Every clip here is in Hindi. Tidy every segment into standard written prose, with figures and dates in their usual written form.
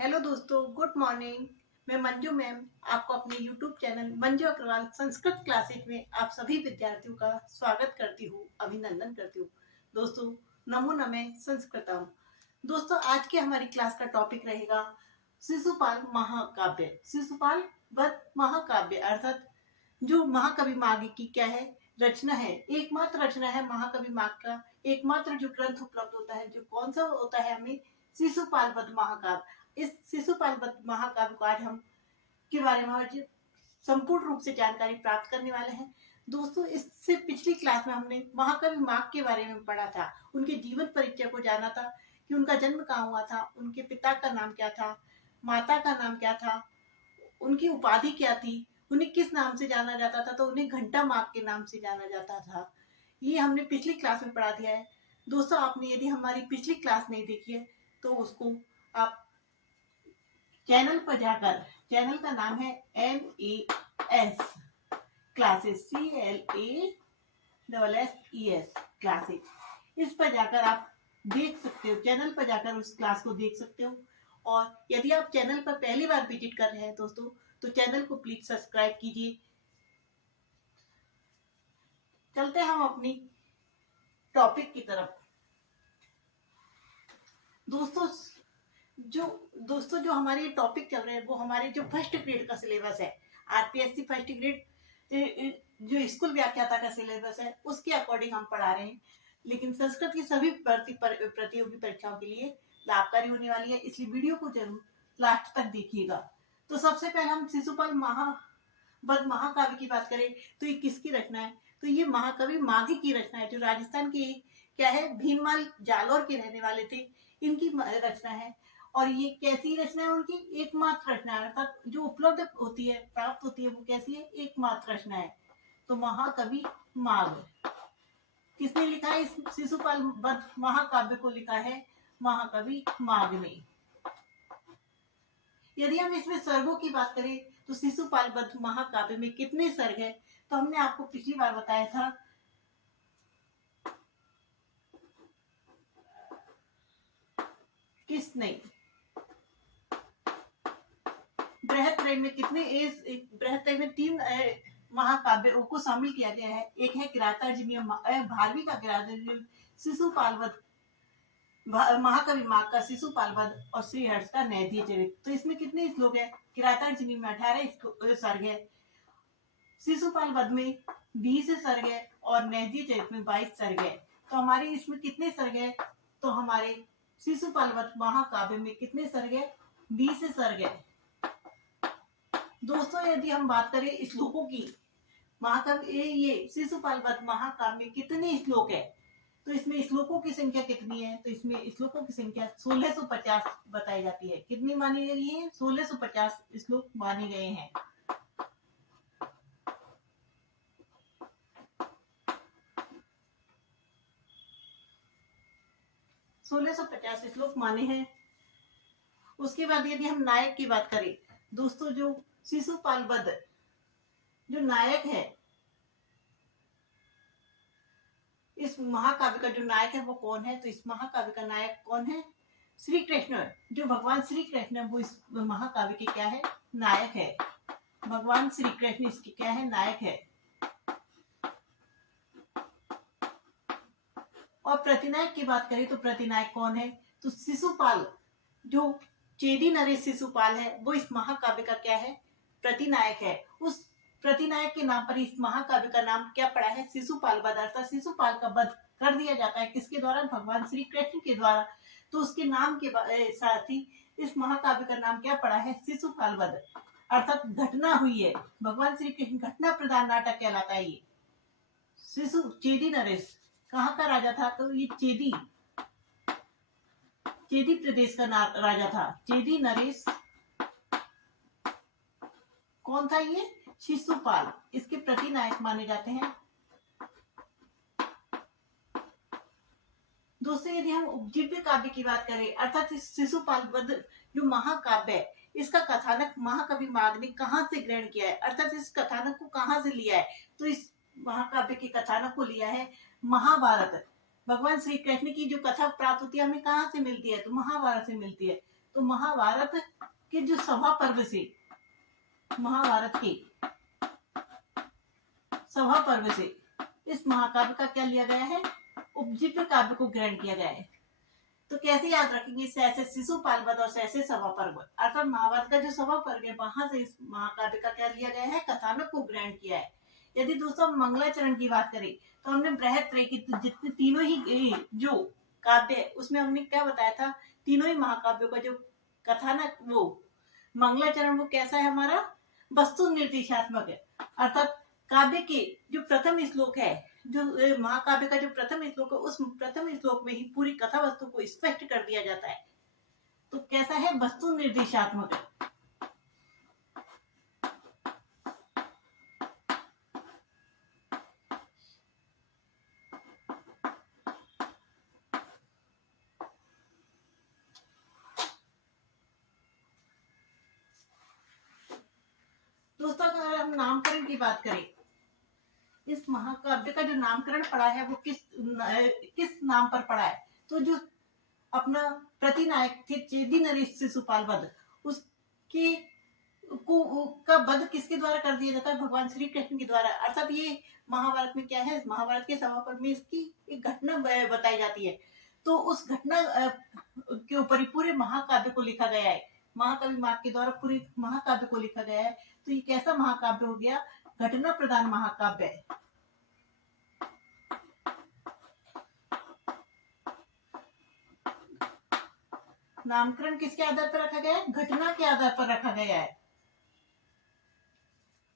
हेलो दोस्तों, गुड मॉर्निंग। मैं मंजू मैम आपको अपने YouTube channel Manju Agarwal Sanskrit classes में आप सभी विद्यार्थियों का स्वागत करती हूँ, अभिनंदन करती हूँ। दोस्तों, नमो नमः संस्कृतम। दोस्तों, आज के हमारी क्लास का टॉपिक रहेगा शिशुपाल महाकाव्य। शिशुपाल वध महाकाव्य अर्थात जो महाकवि माघ की क्या है, रचना है, एकमात्र रचना है महाकवि माघ का। एकमात्र जो ग्रंथ उपलब्ध होता है, जो कौन सा होता है, हमें शिशुपाल वध महाकाव्य। इस शिशुपाल वध महाकाव्य को आज हम के बारे में आज संपूर्ण रूप से जानकारी प्राप्त करने वाले हैं। दोस्तों, इससे पिछली क्लास में हमने महाकवि माघ के बारे में पढ़ा था, उनके जीवन परिचय को जाना था कि उनका जन्म कहाँ हुआ था, उनके पिता का नाम क्या था, माता का नाम क्या था, उनकी उपाधि क्या थी, उन्हें किस नाम से जाना जाता था, तो उन्हें घंटा माघ के नाम से जाना जाता था। ये हमने पिछली क्लास में पढ़ा दिया है। दोस्तों, आपने यदि हमारी पिछली क्लास नहीं देखी है तो उसको आप चैनल पर जाकर, चैनल का नाम है MAS क्लासेस, CLASSES क्लासेस। इस पर जाकर आप देख सकते हो, चैनल पर जाकर उस क्लास को देख सकते हो। और यदि आप चैनल पर पहली बार विजिट कर रहे हैं दोस्तों, तो चैनल को प्लीज सब्सक्राइब कीजिए। चलते हैं हम अपनी टॉपिक की तरफ। दोस्तों जो जो हमारे टॉपिक चल रहे हैं वो हमारे जो फर्स्ट ग्रेड का सिलेबस है, RPSC फर्स्ट ग्रेड जो स्कूल व्याख्याता का सिलेबस है उसके अकॉर्डिंग हम पढ़ा रहे हैं। लेकिन संस्कृत की सभी प्रतियोगी परीक्षाओं के लिए लाभकारी होने वाली है, इसलिए वीडियो को जरूर लास्ट तक देखिएगा। तो सबसे पहले हम शिशुपाल वध महाकाव्य की बात करें तो ये किसकी रचना है, तो ये महाकवि माघी की रचना है, जो राजस्थान के क्या है, भीनमाल जालोर के रहने वाले थे, इनकी रचना है। और ये कैसी रचना है, उनकी एकमात्र रचना है, अर्थात जो उपलब्ध होती है, प्राप्त होती है, वो कैसी है, एकमात्र रचना है। तो महाकवि माघ किसने लिखा है, इस शिशुपाल वध महाकाव्य को लिखा है महाकवि माघ ने। यदि हम इसमें सर्गों की बात करें तो शिशुपाल वध महाकाव्य में कितने सर्ग है, तो हमने आपको पिछली बार बताया था किस नहीं, बृहत्रय में कितने, बृहत्रय में 3 महाकाव्यों को शामिल किया गया है। एक है किरातार्जुनीय, भारवी का किरातार्जुनीय, शिशुपाल वध महाकवि माघ का शिशुपाल वध, और श्रीहर्ष का नैदीय चरित। तो इसमें कितने श्लोक है, किरातार्जुनीय में 18 सर्ग है, शिशुपाल वध में 20 सर्ग है, और नैदीय चरित में 22 सर्ग है। तो हमारे इसमें कितने सर्ग है, तो हमारे शिशुपाल वध महाकाव्य में कितने सर्ग है, 20 सर्ग है। दोस्तों, यदि हम बात करें श्लोकों की, महाकाव्य ये शिशुपाल वध महाकाव्य में कितने श्लोक है, तो इसमें श्लोकों की संख्या कितनी है, तो इसमें श्लोकों की संख्या 1650 बताई जाती है। कितनी मानी गई है, 1650 श्लोक माने गए हैं। सोलह सौ 50 श्लोक माने हैं। उसके बाद यदि हम नायक की बात करें दोस्तों, जो शिशुपाल वध जो नायक है, इस महाकाव्य का जो नायक है वो कौन है, तो इस महाकाव्य का नायक कौन है, श्री कृष्ण। जो भगवान श्री कृष्ण है वो इस महाकाव्य के क्या है, नायक है। भगवान श्री कृष्ण इसके क्या है, नायक है। और प्रतिनायक की बात करें तो प्रतिनायक कौन है, तो शिशुपाल, जो चेदी नरेश शिशुपाल है वो इस महाकाव्य का क्या है, प्रतिनायक है। उस प्रतिनायक के नाम पर इस महाकाव्य का नाम क्या पड़ा है, शिशुपाल वध, अर्थात शिशुपाल का वध कर दिया जाता है किसके द्वारा, भगवान श्री कृष्ण के द्वारा। तो उसके नाम के साथ ही इस महाकाव्य का नाम क्या पड़ा है, शिशुपाल वध, अर्थात घटना हुई है, भगवान श्री कृष्ण घटना प्रधान नाटक कहलाता है ये। शिशु चेदी नरेश कहाँ का राजा था, तो ये चेदी प्रदेश का राजा था। चेदी नरेश कौन था, ये शिशुपाल, इसके प्रतिनायक माने जाते हैं। दोस्तों, यदि हम उपजीव्य काव्य की बात करें, अर्थात शिशुपाल वध जो महाकाव्य है, इसका कथानक महाकवि माघ ने कहां से ग्रहण किया है, अर्थात इस कथानक को कहां से लिया है, तो इस महाकाव्य के कथानक को लिया है महाभारत। भगवान श्री कृष्ण की जो कथा प्राप्त होती है हमें कहाँ से मिलती है, तो महाभारत से मिलती है। तो महाभारत के जो सभा पर्व से, महाभारत के सभा पर्व से इस महाकाव्य का क्या लिया गया है, उपजीव्य काव्य को ग्रहण किया गया है। तो कैसे याद रखेंगे, सहसे शिशुपाल वध और सहसे सभा पर्व, अर्थात महाभारत का जो सभा पर्व है वहां से इस महाकाव्य का क्या लिया गया है, कथानक को ग्रहण किया है। यदि दोस्तों मंगलाचरण की बात करें तो हमने बृहत्त्रय की जितने तीनों ही जो काव्य है उसमें हमने क्या बताया था, तीनों ही महाकाव्यों का जो कथानक वो मंगलाचरण वो कैसा है, हमारा वस्तु निर्देशात्मक है। अर्थात काव्य के जो प्रथम श्लोक है, जो महाकाव्य का जो प्रथम श्लोक है, उस प्रथम श्लोक में ही पूरी कथा वस्तु को स्पष्ट कर दिया जाता है। तो कैसा है, वस्तु निर्देशात्मक है। दोस्तों अगर हम नामकरण की बात करें, इस महाकाव्य का जो नामकरण पड़ा है वो किस नाम पर पड़ा है, तो जो अपना प्रतिनायक थे चेदी नरेश शिशुपाल वध, उसकी का वध किसके द्वारा कर दिया जाता है, भगवान श्री कृष्ण के द्वारा। अर्थात ये महाभारत में क्या है, महाभारत के सभा पर्व में इसकी एक घटना बताई जाती है। तो उस घटना के ऊपर ही पूरे महाकाव्य को लिखा गया है, महाकवि मार्ग के द्वारा पूरे महाकाव्य को लिखा गया है। तो ये कैसा महाकाव्य हो गया, घटना प्रधान महाकाव्य है। नामकरण किसके आधार पर रखा गया है, घटना के आधार पर रखा गया है।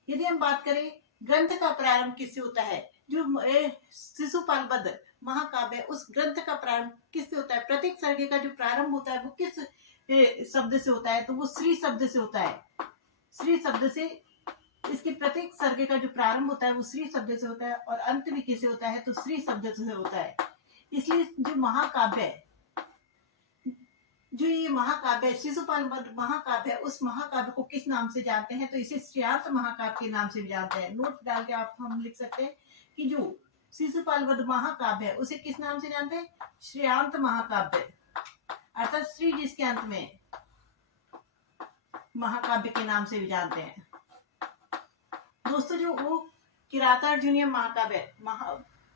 यदि हम बात करें ग्रंथ का प्रारंभ किससे होता है, जो शिशुपाल वध महाकाव्य है उस ग्रंथ का प्रारंभ किससे होता है, प्रत्येक सर्ग का जो प्रारंभ होता है वो किस शब्द से होता है, तो वो श्री शब्द से होता है। श्री शब्द से इसके प्रत्येक सर्ग का जो प्रारंभ होता है वो श्री शब्द से होता है, और अंत भी किसे होता है, तो श्री शब्द से होता है। इसलिए जो महाकाव्य है, जो ये महाकाव्य है शिशुपाल वध महाकाव्य है, उस महाकाव्य को किस नाम से जानते हैं, तो इसे श्रेयांत महाकाव्य के नाम से भी जानते हैं। नोट डाल के आप हम लिख सकते हैं कि जो शिशुपाल वध महाकाव्य है उसे किस नाम से जानते हैं, श्रेयांत महाकाव्य, अर्थात श्री जिसके अंत में महाकाव्य के नाम से भी जानते हैं। दोस्तों जो वो किरातार्जुनीय महाकाव्य,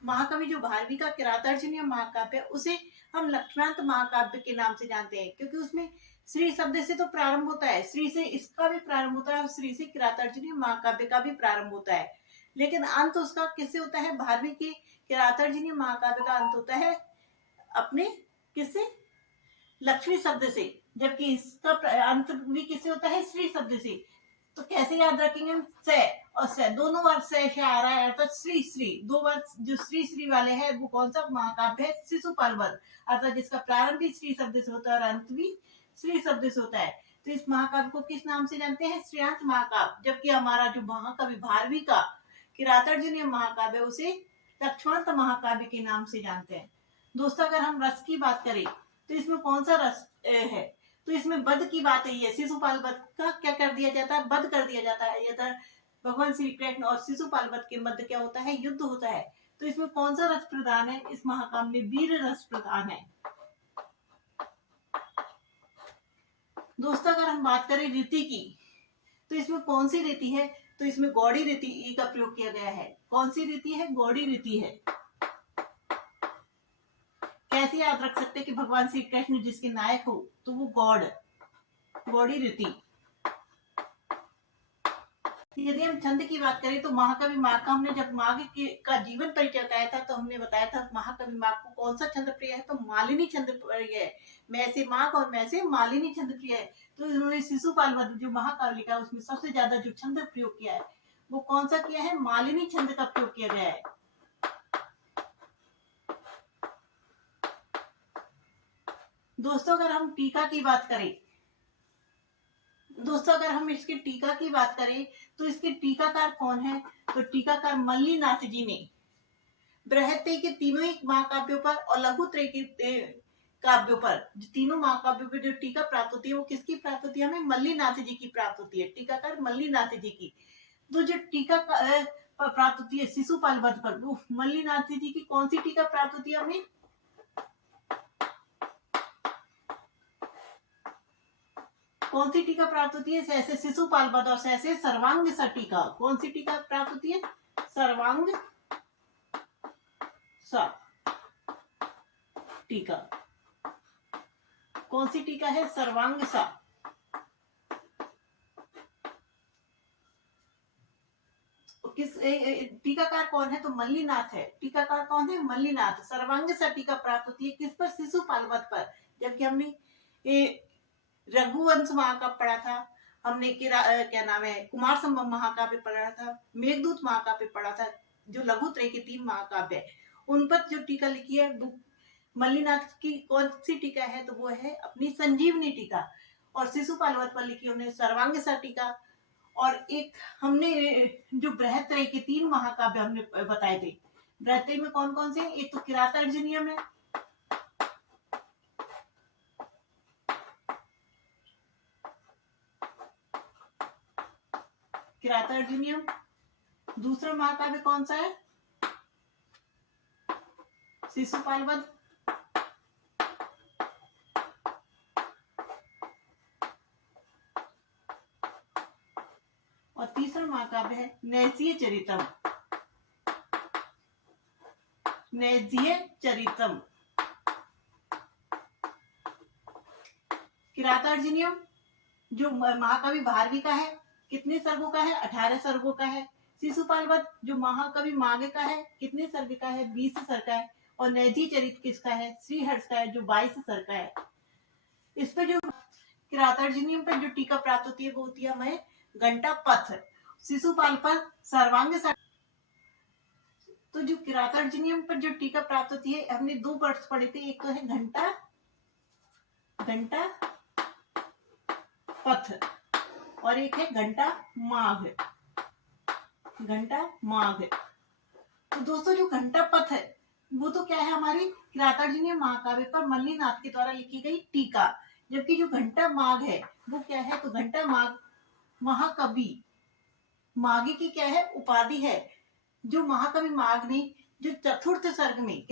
महाकवि जो भारवी का किरातार्जुनीय महाकाव्य है उसे हम लक्ष्मणांत महाकाव्य के नाम से जानते हैं, क्योंकि उसमें श्री शब्द से तो प्रारंभ होता है, श्री से इसका भी प्रारंभ होता है और श्री से किरातार्जुनीय महाकाव्य का भी प्रारंभ होता है, लेकिन अंत उसका किससे होता है, भारवी के किरातार्जुनीय महाकाव्य का अंत होता है अपने किससे, लक्ष्मी शब्द से, जबकि इसका अंत भी किससे होता है, श्री शब्द से। तो कैसे याद रखेंगे, से और से दोनों बार से आ रहा है, अर्थात श्री श्री दो बार जो श्री श्री वाले हैं वो कौन सा महाकाव्य है, शिशुपाल वध, अर्थात जिसका प्रारंभ भी श्री शब्द से होता है और अंत भी श्री शब्द से होता है। तो इस महाकाव्य को किस नाम से जानते हैं, श्रेयांत महाकाव्य, जबकि हमारा जो महाकवि भारवी का किरातार्जुनीय महाकाव्य है उसे लक्ष्मणांत महाकाव्य के नाम से जानते हैं। दोस्तों अगर हम रस की बात करें तो इसमें कौन सा रस है, तो इसमें वध की बात है, शिशुपाल वध का क्या कर दिया जाता है, वध कर दिया जाता है। यथा भगवान श्री कृष्ण और शिशुपाल वध के मध्य क्या होता है, युद्ध होता है। तो इसमें कौन सा रस प्रधान है, इस महाकाव्य में वीर रस प्रधान है। दोस्तों अगर हम बात करें रीति की, तो इसमें कौन सी रीति है, तो इसमें गौड़ी रीति का प्रयोग किया गया है। कौन सी रीति है, गौड़ी रीति है। कैसे याद रख सकते हैं कि भगवान श्री कृष्ण जिसके नायक हो तो वो गौड़ी रीति। यदि हम छंद की बात करें तो महाकवि माघ का हमने जब माघ का जीवन परिचय बताया था तो हमने बताया था महाकवि माघ को कौन सा छंद प्रिय है, तो मालिनी छंद प्रिय है। मैं से माघ और मैं से मालिनी छंद प्रिय है। तो इन्होंने शिशुपाल वध जो महाकाव्य लिखा उसमें सबसे ज्यादा जो छंद प्रयोग किया है वो कौन सा किया है, मालिनी छंद का प्रयोग किया गया है। दोस्तों अगर हम टीका की बात करें, दोस्तों अगर हम इसके टीका की बात करें तो इसके टीकाकार कौन है, तो टीकाकार मल्लीनाथ जी ने बृहत्त्रय के तीनों ही महाकाव्यों पर और लघुत्रय के काव्यों पर, जो तीनों महाकाव्यों पर जो टीका प्राप्त होती है वो किसकी प्राप्त होती है, हमें मल्लीनाथ जी की प्राप्त होती है, टीकाकार मल्लीनाथ जी की। तो जो टीका प्राप्त होती है शिशुपाल वध पर, वो मल्लीनाथ जी की कौन सी टीका प्राप्त होती है हमें, कौन सी टीका प्राप्त होती है? सहसे शिशुपाल वध और सहसे सर्वांग सा टीका। कौन सी टीका प्राप्त होती है? सर्वांग सा टीका। कौन सी टीका है? सर्वांग सा। किस टीकाकार कौन है? तो मल्लीनाथ है। टीकाकार कौन है? मल्लीनाथ। सर्वांग सा टीका प्राप्त होती है किस पर? शिशुपाल वध पर। जबकि हमने रघुवंश महाकाव्य पढ़ा था, हमने क्या नाम है, कुमार संभव महाकाव्य पढ़ा था, मेघदूत महाकाव्य पढ़ा था, जो लघु त्रय के 3 महाकाव्य है, उन पर जो टीका लिखी है मल्लीनाथ की कौन सी टीका है? तो वो है अपनी संजीवनी टीका। और शिशुपाल वध पर लिखी हमने सर्वांग सा टीका। और एक हमने जो बृहत्त्रय के 3 महाकाव्य हमने बताए थे, बृहत्त्रय में कौन कौन से? एक तो किरातार्जुनीयम है, किरातार्जुनीयम। दूसरा महाकाव्य कौन सा है? शिशुपाल वध। और तीसरा महाकाव्य है नैजीय चरितम। नैजीय चरितम। किरातार्जुनीयम जो महाकवि भारवी का है, कितने सर्गों का है? 18 सर्गों का है। शिशुपाल वध जो महाकवि माघ का है, कितने सर्ग का है? 20 सर्ग का है। और नैजी चरित किसका है? श्रीहर्ष का है, जो 22 सर्ग का है। इस पे जो किरातार्जुनीयम पर जो टीका प्राप्त होती है वो होती है हमें घंटा पथ। शिशुपाल पर सर्वांग सा। तो जो किरातार्जुनीयम पर जो टीका प्राप्त होती है, हमने 2 वर्ड्स पढ़े थे, एक तो है घंटा पथ और एक है घंटा माघ। घंटा माघ। तो दोस्तों जो घंटा पथ है वो तो क्या है? हमारी किरातार्जुनीय महाकाव्य पर मल्लीनाथ के द्वारा लिखी गई टीका। जबकि जो घंटा माघ है वो क्या है? तो घंटा माघ महाकवि माघ की क्या है? उपाधि है। जो महाकवि माघ ने जो चतुर्थ सर्ग में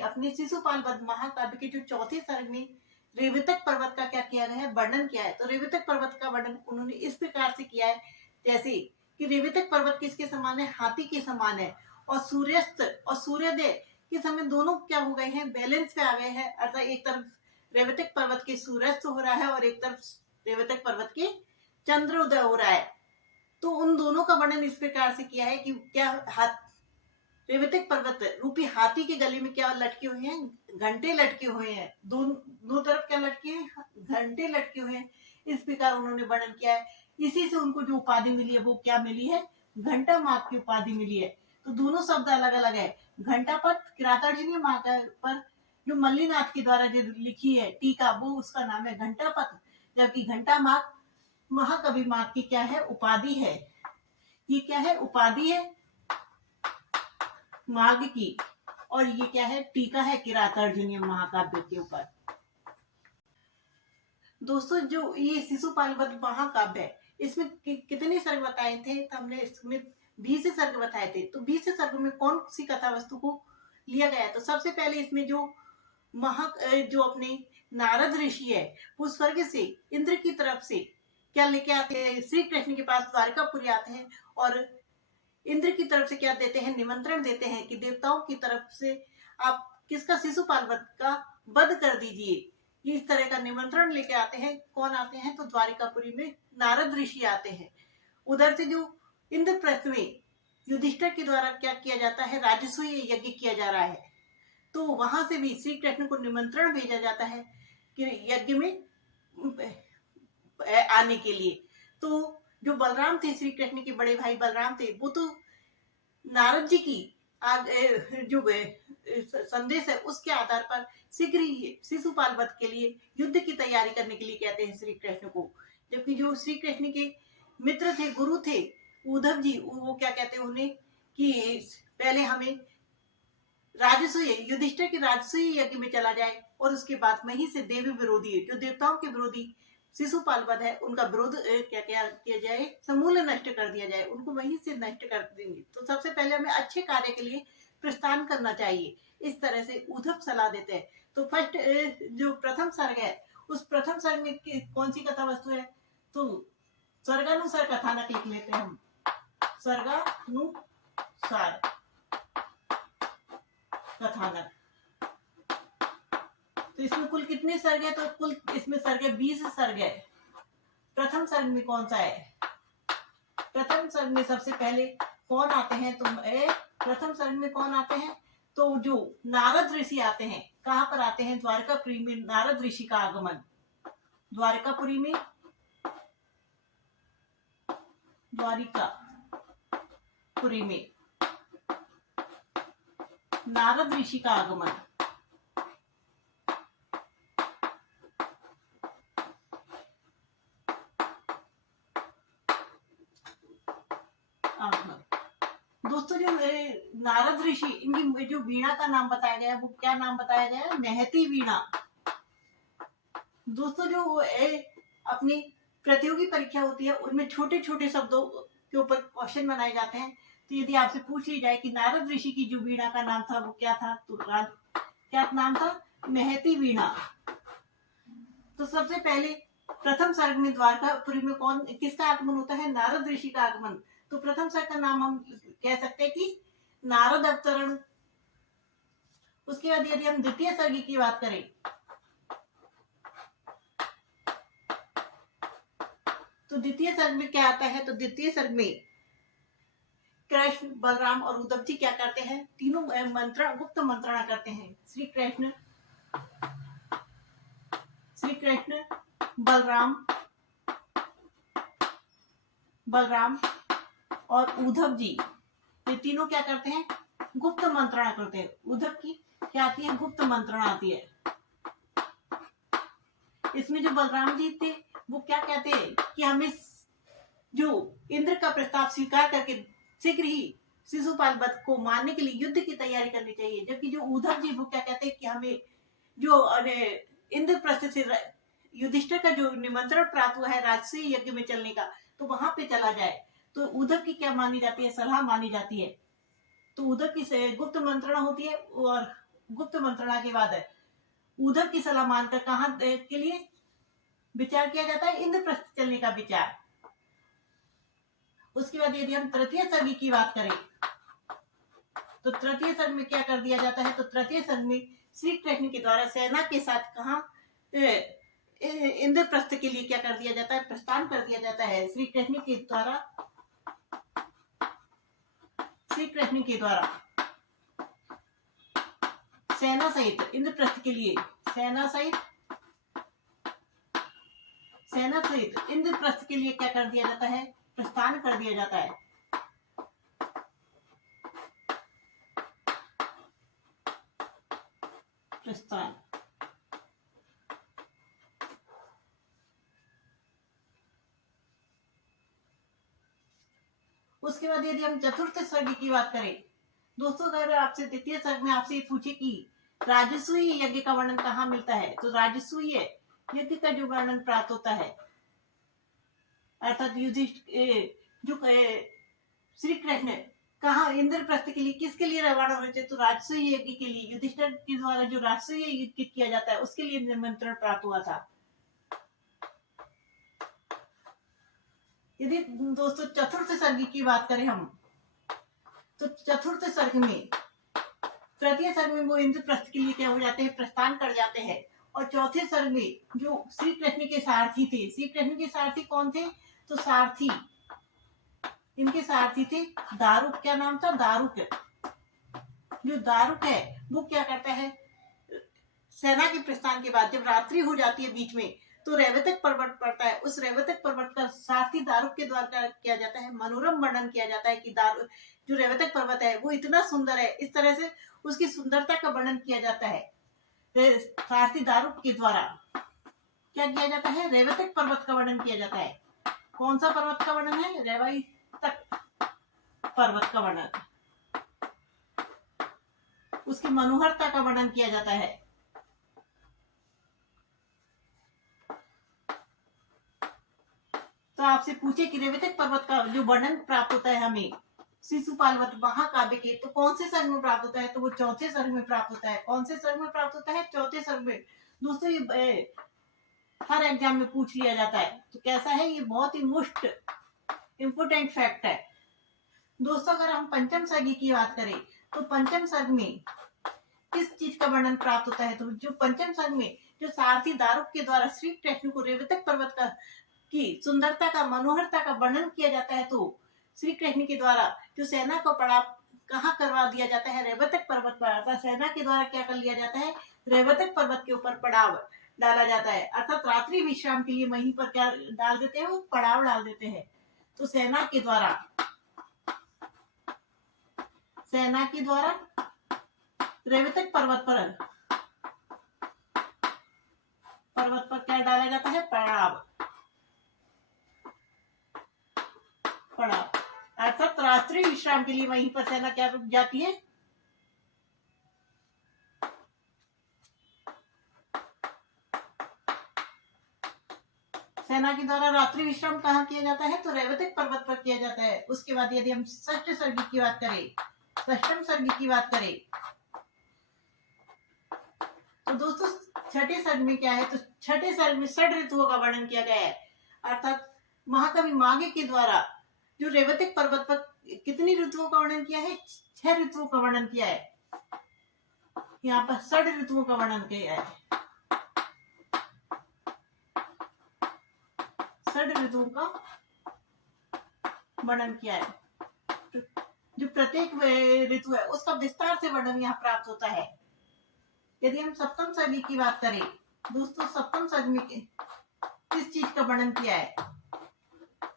अपने शिशुपाल वध महाकाव्य के जो चौथे सर्ग में रेवतक पर्वत का क्या किया गया है? वर्णन किया है। तो रेवतक पर्वत का वर्णन उन्होंने इस प्रकार से किया है, जैसे कि रेवतक पर्वत किसके समान है? हाथी के समान है। और सूर्यास्त और सूर्योदय के समय दोनों क्या हो गए हैं? बैलेंस पे आ गए हैं। अर्थात एक तरफ रेवतक पर्वत के सूर्यास्त हो रहा है और एक तरफ रेवतक पर्वत के चंद्रोदय हो रहा है। तो उन दोनों का वर्णन इस प्रकार से किया है कि क्या रेवतक पर्वत रूपी हाथी के गले में क्या लटके हुए हैं? घंटे लटके हुए हैं। दोनों तरफ क्या लटके हैं? घंटे लटके हुए हैं। इस प्रकार उन्होंने वर्णन किया है। इसी से उनको जो उपाधि मिली है वो क्या मिली है? घंटा माघ की उपाधि मिली है। तो दोनों शब्द अलग अलग है। घंटा पथ किरातार्जुनीय महाकाव्य पर जो मल्लीनाथ के द्वारा जो लिखी है टीका, वो उसका नाम है घंटा पथ। जबकि घंटा माघ महाकवि माघ की क्या है? उपाधि है। ये क्या है? उपाधि है माघ की। और ये क्या है? टीका है किरातार्जुनीय महाकाव्य के ऊपर। दोस्तों जो ये शिशुपाल वध महाकाव्य है, इसमें कितने सर्ग बताए थे? तो हमने इसमें 20 सर्ग बताए थे। तो 20 सर्ग में कौन सी कथा वस्तु को लिया गया? तो सबसे पहले इसमें जो जो अपने नारद ऋषि है वो स्वर्ग से इंद्र की तरफ से क्या लेके आते हैं? श्री कृष्ण के पास द्वारकापुरी आते हैं और इंद्र की तरफ से क्या देते हैं? निमंत्रण देते हैं कि देवताओं की तरफ से आप किसका? शिशुपाल वध का वध कर दीजिए। इस तरह का निमंत्रण लेके आते हैं। कौन आते हैं? तो द्वारिकापुरी में नारद ऋषि आते हैं। उधर से जो इंद्रप्रस्थ में युधिष्ठिर के द्वारा क्या किया जाता है? राजसूय यज्ञ किया जा रहा है। तो वहां से भी श्री कृष्ण को निमंत्रण भेजा जाता है कि यज्ञ में आने के लिए। तो जो बलराम थे, श्री कृष्ण के बड़े भाई बलराम थे, वो तो नारद जी की जो संदेश है उसके आधार पर शीघ्र ही शिशुपाल वध के लिए युद्ध की तैयारी करने के लिए कहते हैं श्री कृष्ण को। जबकि जो श्री कृष्ण के मित्र थे, गुरु थे उद्धव जी, वो क्या कहते हैं उन्हें कि पहले हमें राजसूय युधिष्ठिर के राजसूय यज्ञ में चला जाए और उसके बाद वहीं से देवी विरोधी जो देवताओं के विरोधी शिशुपाल वध है उनका विरोध क्या किया जाए? समूल नष्ट कर दिया जाए। उनको वहीं से नष्ट कर देंगे। तो सबसे पहले हमें अच्छे कार्य के लिए प्रस्थान करना चाहिए। इस तरह से उद्धव सलाह देते हैं। तो फर्स्ट जो प्रथम सर्ग है उस प्रथम सर्ग में कौन सी कथा वस्तु है? तो सर्गानुसार कथानक लिख लेते हैं हम, सर्गानुसार कथानक। तो इसमें कुल कितने सर्ग है? तो कुल इसमें सर्ग है 20 सर्ग है। प्रथम सर्ग में कौन सा है? प्रथम सर्ग में सबसे पहले कौन आते हैं? तो प्रथम सर्ग में कौन आते हैं? तो जो नारद ऋषि आते हैं। कहाँ पर आते हैं? द्वारकापुरी में नारद ऋषि का आगमन। द्वारकापुरी में, द्वारिकापुरी में नारद ऋषि का आगमन। दोस्तों जो नारद ऋषि, इनकी जो वीणा का नाम बताया गया है वो क्या नाम बताया गया है? महती वीणा। दोस्तों जो अपनी प्रतियोगी परीक्षा होती है उनमें छोटे छोटे शब्दों के ऊपर क्वेश्चन बनाए जाते हैं। तो यदि आपसे पूछ ली जाए कि नारद ऋषि की जो वीणा का नाम था वो क्या था, तो क्या नाम था? महती वीणा। तो सबसे पहले प्रथम सर्ग में द्वारकापुरी में किसका आगमन होता है? नारद ऋषि का आगमन। तो प्रथम सर्ग का नाम हम कह सकते हैं कि नारद अवतरण। उसके बाद यदि हम द्वितीय सर्ग की बात करें, तो द्वितीय सर्ग में क्या आता है? तो द्वितीय सर्ग में कृष्ण, बलराम और उद्धव जी क्या करते हैं? तीनों गुप्त मंत्रणा करते हैं। श्री कृष्ण, बलराम और उद्धव जी, ये तीनों क्या करते हैं? गुप्त मंत्रणा करते हैं। उद्धव की क्या आती है? गुप्त मंत्रणा आती है। इसमें जो बलराम जी थे वो क्या कहते हैं कि हमें जो इंद्र का प्रस्ताव स्वीकार करके शीघ्र ही शिशुपाल वध को मारने के लिए युद्ध की तैयारी करनी चाहिए। जबकि जो उद्धव जी वो क्या कहते हैं कि हमें जो इंद्रप्रस्थ से युधिष्ठिर का जो निमंत्रण प्राप्त हुआ है राजसूय यज्ञ में चलने का, तो वहां पे चला जाए। तो उद्धव की क्या मानी जाती है? सलाह मानी जाती है। तो उद्धव की गुप्त मंत्रणा होती है और गुप्त मंत्रणा के बाद उद्धव की सलाह मानकर कहाँ के लिए विचार किया जाता है? इंद्रप्रस्थ चलने का विचार। उसके बाद यदि हम तृतीय सर्ग की बात करें, तो तृतीय सर्ग में क्या कर दिया जाता है? तो तृतीय सर्ग में श्री कृष्ण के द्वारा सेना के साथ कहाँ इंद्रप्रस्थ के लिए क्या कर दिया जाता है? प्रस्थान कर दिया जाता है। श्री कृष्ण के द्वारा सेना सहित इंद्रप्रस्थ के लिए, सेना सहित इंद्रप्रस्थ के लिए क्या कर दिया जाता है? प्रस्थान कर दिया जाता है। प्रस्थान। उसके बाद यदि हम चतुर्थ सर्ग की बात करें, दोस्तों अगर आपसे द्वितीय सर्ग में आपसे पूछे कि राजसूय यज्ञ का वर्णन कहाँ मिलता है, तो राजसूय यज्ञ का जो वर्णन प्राप्त होता है, अर्थात जो श्री कृष्ण कहाँ इंद्रप्रस्थ के लिए किसके लिए रवाना हुए थे? तो राजसूय यज्ञ के लिए। युधिष्ठिर के द्वारा जो राजसूय यज्ञ किया जाता है उसके लिए निमंत्रण प्राप्त हुआ था। यदि दोस्तों चतुर्थ सर्ग की बात करें हम, तो चतुर्थ सर्ग में, तृतीय सर्ग में वो इंद्रप्रस्थ के लिए क्या हो जाते हैं? प्रस्थान कर जाते हैं। और चौथे सर्ग में जो श्री कृष्ण के सारथी थे, श्री कृष्ण के सारथी कौन थे? तो सारथी, इनके सारथी थे दारुक। क्या नाम था? दारुक। जो दारुक है वो क्या करता है? सेना के प्रस्थान के बाद जब रात्रि हो जाती है बीच में, तो रेवतक पर्वत पड़ता है। उस रेवतक पर्वत का सारथी दारुक के द्वारा किया जाता है। मनोरम वर्णन किया जाता है कि जो रेवतक पर्वत है वो इतना सुंदर है। इस तरह से उसकी सुंदरता का वर्णन किया जाता है। सारथी दारुक के द्वारा क्या किया जाता है? रेवतक पर्वत का वर्णन किया जाता है। कौन सा पर्वत का वर्णन है? रेवतक पर्वत का वर्णन, उसकी मनोहरता का वर्णन किया जाता है। तो आपसे पूछे कि रेवतक पर्वत का जो वर्णन प्राप्त होता है हमें शिशुपाल वध महाकाव्य के, तो कौन से सर्ग में प्राप्त होता है? तो वो चौथे सर्ग में प्राप्त होता है। कौन से सर्ग में प्राप्त होता है? चौथे सर्ग में। दोस्तों ये हर एग्जाम में पूछ लिया जाता है। तो कैसा है, ये बहुत ही मोस्ट इम्पोर्टेंट फैक्ट है। दोस्तों अगर हम पंचम सर्गी की बात करें तो पंचम सर्ग में किस चीज का वर्णन प्राप्त होता है? तो जो पंचम सर्ग में जो सारथी दारुक के द्वारा श्री कृष्ण को रेवतक पर्वत का की सुंदरता का, मनोहरता का वर्णन किया जाता है, तो श्री कृष्ण के द्वारा जो सेना को पड़ाव कहाँ करवा दिया जाता है? रेवतक पर्वत पर। अर्थात सेना के द्वारा क्या कर लिया जाता है? रेवतक पर्वत के ऊपर पड़ाव डाला जाता है। अर्थात रात्रि विश्राम के लिए वहीं पर क्या डाल देते हैं? वो पड़ाव डाल देते हैं। तो सेना के द्वारा रेवतक पर्वत पर क्या डाला जाता है? पड़ाव। अर्थात रात्रि विश्राम के लिए वहीं पर सेना क्या रुक जाती है? सेना के द्वारा रात्रि विश्राम कहाँ किया जाता है? तो रेवतक पर्वत पर किया जाता है। उसके बाद यदि हम षष्ठ सर्गी की बात करें, षष्ठम सर्गी की बात करें, तो दोस्तों छठे सर्ग में क्या है? तो छठे सर्ग में षड ऋतुओं का वर्णन किया गया है। अर्थात महाकवि माघे के द्वारा जो रेवतक पर्वत पर कितनी ऋतुओं का वर्णन किया है? 6 ऋतुओं का वर्णन किया है। यहाँ पर षड ऋतुओं का वर्णन किया है। षड ऋतुओं का वर्णन किया है। जो प्रत्येक ऋतु है उसका विस्तार से वर्णन यहाँ प्राप्त होता है। यदि हम सप्तम सर्गी की बात करें दोस्तों, सप्तम सर्ग में किस चीज का वर्णन किया है?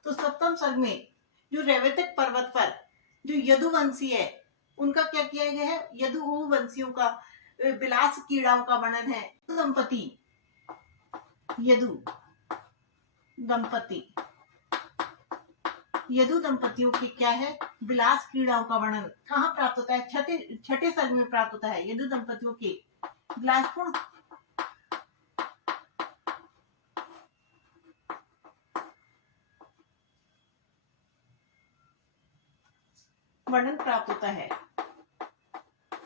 तो सप्तम सर्ग में जो रेवतक पर्वत पर जो यदुवंशी है उनका क्या किया गया है? यदुवंशियों का विलास कीड़ाओं का वर्णन है। यदु दंपतियों की क्या है? विलास क्रीड़ाओं का वर्णन कहाँ प्राप्त होता है? छठे सर्ग में प्राप्त होता है। यदु दंपतियों के विलासपूर्ण वर्णन प्राप्त होता है।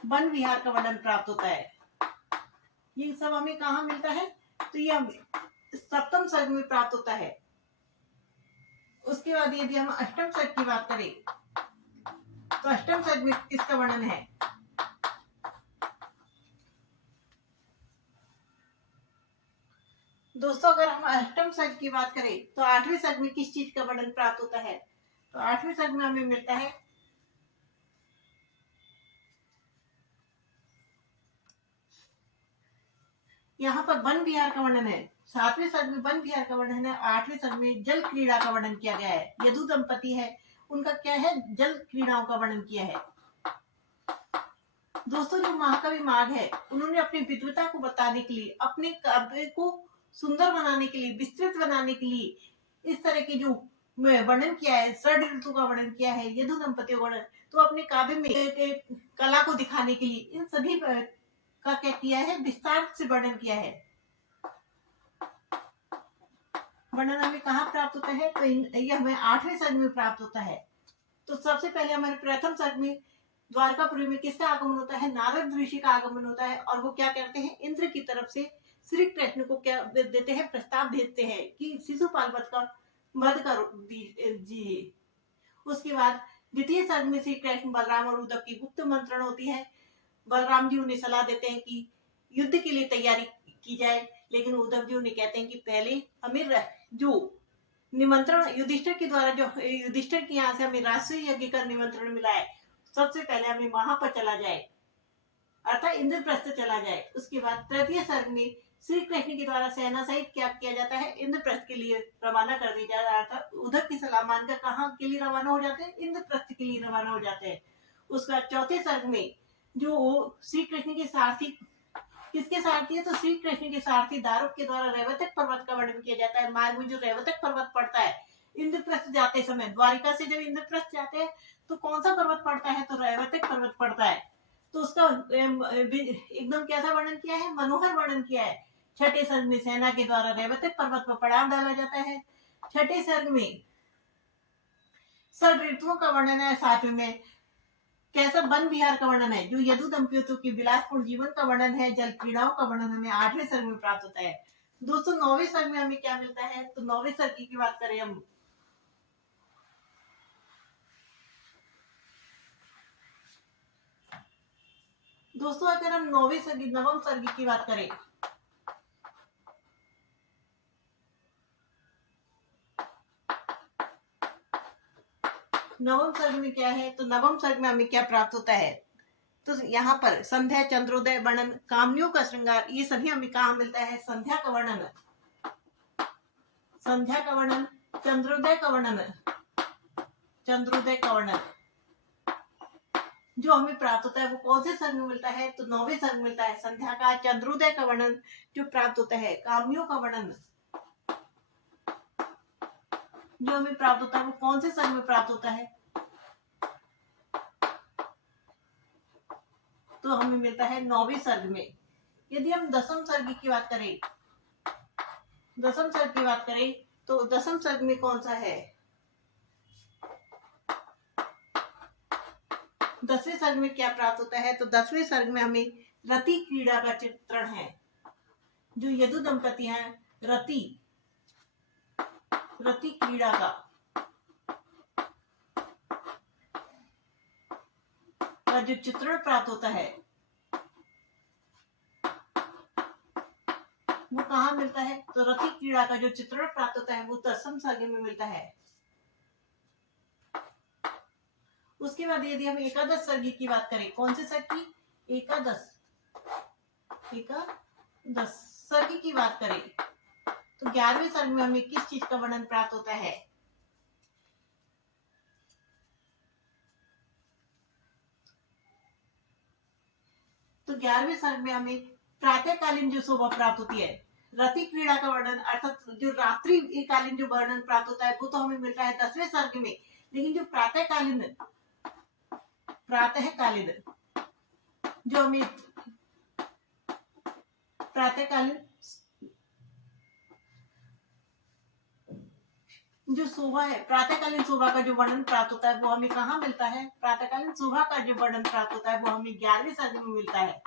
वन विहार का वर्णन प्राप्त होता है। ये सब हमें कहाँ मिलता है? तो ये सप्तम सर्ग में प्राप्त होता है। उसके बाद यदि हम अष्टम सर्ग की बात करें तो अष्टम सर्ग में किसका वर्णन है? दोस्तों अगर हम अष्टम सर्ग की बात करें तो आठवें सर्ग में किस चीज का वर्णन प्राप्त होता है? तो आठवें सर्ग में हमें मिलता है यहाँ पर वन विहार का वर्णन है। सातवें सर्ग में वन विहार का वर्णन है। आठवें सर्ग में जल क्रीड़ा का वर्णन किया गया है। यदु दंपति है उनका क्या है? जल क्रीड़ाओं का वर्णन किया है। दोस्तों जो महाकवि माघ है उन्होंने अपनी विद्वता को बताने के लिए, अपने काव्य को सुंदर बनाने के लिए, विस्तृत बनाने के लिए इस तरह के जो वर्णन किया है, षड ऋतु का वर्णन किया है, यदु दंपतियों का वर्णन, तो अपने काव्य में कला को दिखाने के लिए इन सभी का क्या किया है? विस्तार से वर्णन किया है। वर्णन हमें कहाँ प्राप्त होता है? तो यह हमें आठवें सर्ग में प्राप्त होता है। तो सबसे पहले हमारे प्रथम सर्ग में द्वारकापुरी में किसका आगमन होता है? नारद ऋषि का आगमन होता है। और वो क्या करते हैं? इंद्र की तरफ से श्री कृष्ण को क्या देते हैं? प्रस्ताव भेजते हैं कि शिशुपाल वध का वध कर दीजिए। उसके बाद द्वितीय सर्ग में श्री कृष्ण, बलराम और उद्धव की गुप्त मंत्रण होती है। बलराम जी उन्हें सलाह देते हैं कि युद्ध के लिए तैयारी की जाए, लेकिन उद्धव जी उन्हें कहते हैं कि पहले हमें जो निमंत्रण युधिष्ठिर के द्वारा, जो युधिष्ठिर के यहाँ से हमें राष्ट्रीय यज्ञ का निमंत्रण मिला है, सबसे पहले हमें वहां पर चला जाए, अर्थात इंद्रप्रस्थ चला जाए। उसके बाद तृतीय सर्ग में श्री कृष्ण के द्वारा सेना सहित क्या किया जाता है? इंद्रप्रस्थ के लिए रवाना कर दिया जाता है। अर्थात उद्धव की सलाह मानकर कहाँ के लिए रवाना हो जाते हैं? इंद्रप्रस्थ के लिए रवाना हो जाते हैं। उसके बाद चौथे सर्ग में जो श्री कृष्ण के सारथी, किसके सारथी है? तो श्री कृष्ण के सारथी दारुक के द्वारा रेवतक पर्वत का वर्णन किया जाता है। मार्ग में जो रेवतक पर्वत पड़ता है इंद्रप्रस्थ जाते समय, द्वारिका से जब इंद्रप्रस्थ जाते हैं तो कौन सा पर्वत पड़ता है? तो रेवतक पर्वत पड़ता है। तो उसका एकदम कैसा वर्णन किया है? मनोहर वर्णन किया है। छठे सर्ग में सेना के द्वारा रेवतक पर्वत पर पड़ाव डाला जाता है। छठे सर्ग में षड ऋतुओं का वर्णन है। सातवें में कैसा? वन विहार का वर्णन है। जो यदु दंपतियों की विलासपूर्ण जीवन का वर्णन है। जल क्रीड़ाओं का वर्णन हमें आठवें सर्ग में प्राप्त होता है। दोस्तों 9वें सर्ग में हमें क्या मिलता है, तो 9वें सर्ग की बात करें हम, दोस्तों अगर हम 9वें सर्ग नवम सर्ग की बात करें, नवम सर्ग में क्या है, तो नवम सर्ग में हमें क्या प्राप्त होता है, तो यहाँ पर संध्या, चंद्रोदय, वर्णन, कामनियों का श्रृंगार, ये सभी हमें कहाँ मिलता है, संध्या का वर्णन, संध्या का वर्णन, चंद्रोदय का वर्णन, चंद्रोदय का वर्णन जो हमें प्राप्त होता है वो कौन से सर्ग में मिलता है, तो 9वें सर्ग में मिलता है। संध्या का, चंद्रोदय का वर्णन जो प्राप्त होता है, कामनियों का वर्णन जो हमें प्राप्त होता है वो कौन से सर्ग में प्राप्त होता है, तो हमें मिलता है 9वें सर्ग में। यदि हम दसम सर्ग की बात करें, दसम सर्ग की बात करें तो दसम सर्ग में कौन सा है, 10वें सर्ग में क्या प्राप्त होता है, तो 10वें सर्ग में हमें रति क्रीड़ा का चित्रण है। जो यदु दंपति हैं, रति रति क्रीड़ा का जो चित्रण प्राप्त होता है वो कहाँ मिलता है, तो रति क्रीड़ा का जो चित्रण प्राप्त होता है वो दसम सर्ग में मिलता है। उसके बाद यदि हम एकादश सर्ग की बात करें, कौन से सर्ग की, एकादश सर्ग की बात करें तो 11वें सर्ग में हमें किस चीज का वर्णन प्राप्त होता है, तो 11वें सर्ग में हमें प्रातःकालीन जो शोभा प्राप्त होती है, रति क्रीड़ा का वर्णन अर्थात जो रात्रि कालीन जो वर्णन प्राप्त होता है वो तो हमें मिलता है 10वें सर्ग में। लेकिन जो प्रातःकालीन जो हमें प्रातःकालीन जो शोभा है, प्रातःकालीन शोभा का जो वर्णन प्राप्त होता है वो हमें कहाँ मिलता है, प्रातःकालीन शोभा का जो वर्णन प्राप्त होता है वो हमें 11वें सर्ग में मिलता है।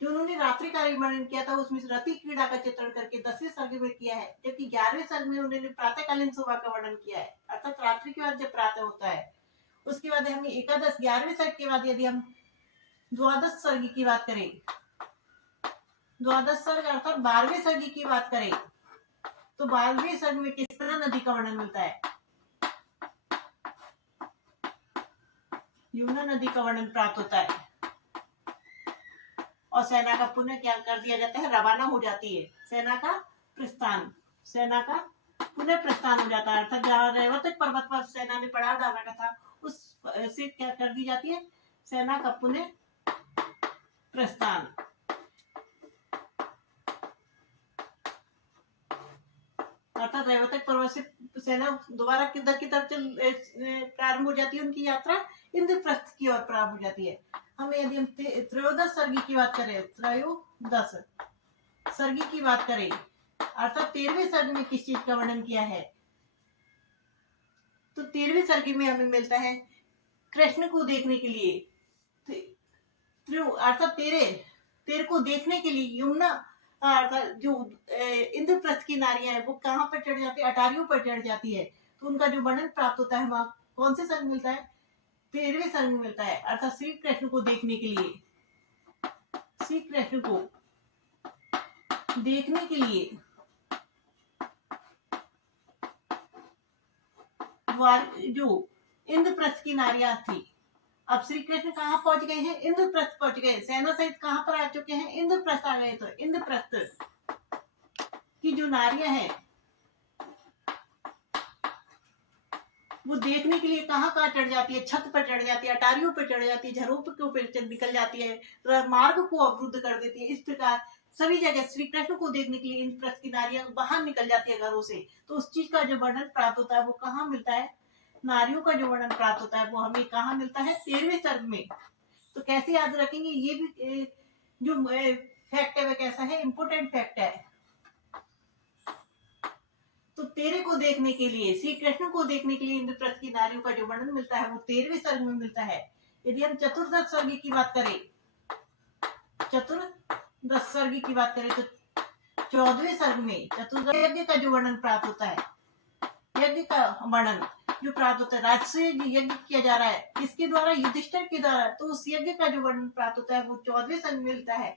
जो उन्होंने रात्रिकालीन वर्णन किया था उसमें रति क्रीड़ा का चित्रण करके 10वें सर्ग में किया है, जबकि 11वें सर्ग में उन्होंने प्रातःकालीन शोभा का वर्णन किया है, अर्थात रात्रि के बाद जब प्रातः होता है। उसके बाद हमें एकादश 11वें सर्ग के बाद यदि हम द्वादश सर्ग की बात करें, द्वादश सर्ग अर्थात 12वें सर्ग की बात करें तो 12वें सर्ग में किस नदी का वर्णन मिलता है, यमुना नदी का वर्णन प्राप्त होता है। और सेना का पुनः क्या कर दिया जाता है, रवाना हो जाती है, सेना का पुनः प्रस्थान हो जाता है, अर्थात जहाँ रेवतक पर्वत पर सेना ने पड़ाव डालना था उस से क्या कर दी जाती है, सेना का पुनः प्रस्थान। अर्थात रेवतक पर्वत से सेना दोबारा किधर की तरफ प्रारंभ हो जाती है, उनकी यात्रा इंद्रप्रस्थ की ओर प्रारंभ हो जाती है। हमें यदि हम त्रयोदश सर्ग की बात करें, त्रयोदश सर्ग की बात करें अर्थात 13वें सर्ग में किस चीज का वर्णन किया है, तो 13वें सर्ग में हमें मिलता है कृष्ण को देखने के लिए, अर्थात तेरे को देखने के लिए यमुना अर्थात जो इंद्रप्रस्थ की नारियां है वो कहाँ पर चढ़ जाती है, अटारियों पर चढ़ जाती है, तो उनका जो वर्णन प्राप्त होता है वहां कौन से सर्ग मिलता है, 13वें सर्ग में मिलता है। अर्थात श्री कृष्ण को देखने के लिए, श्री कृष्ण को देखने के लिए जो इंद्रप्रस्थ की नारियां थी, अब श्री कृष्ण कहाँ पहुंच गए हैं, इंद्रप्रस्थ पहुंच गए, सेना सहित कहाँ पर आ चुके हैं, इंद्रप्रस्थ आ गए। तो इंद्रप्रस्थ की जो नारियां हैं वो देखने के लिए कहाँ कहाँ चढ़ जाती है, छत पर चढ़ जाती है, अटारियों पर चढ़ जाती है, झरोखे के ऊपर निकल जाती है, तो मार्ग को अवरुद्ध कर देती है। इस प्रकार सभी जगह श्री कृष्ण को देखने के लिए इंद्रप्रस्थ की नारियां बाहर निकल जाती है घरों से, तो उस चीज का जो वर्णन प्राप्त होता है वो कहाँ मिलता है, नारियों का जो वर्णन प्राप्त होता है वो हमें कहाँ मिलता है, 13वें सर्ग में। तो कैसे याद रखेंगे, ये भी जो फैक्ट है वह कैसा है, इंपोर्टेंट फैक्ट है। तो तेरे को देखने के लिए, श्री कृष्ण को देखने के लिए इंद्रप्रस्थ की नारियों का जो वर्णन मिलता है वो 13वें सर्ग में मिलता है। यदि हम चतुर्दश सर्ग की बात करें, चतुर्दश सर्ग की बात करें तो 14वें सर्ग में चतुर्थ यज्ञ का जो वर्णन प्राप्त होता है, यज्ञ का वर्णन जो प्राप्त होता है, राजसूय यज्ञ किया जा रहा है किसके द्वारा? युधिष्ठिर के द्वारा। तो उस यज्ञ का जो वर्णन प्राप्त होता है वो 14वें सर्ग में मिलता है।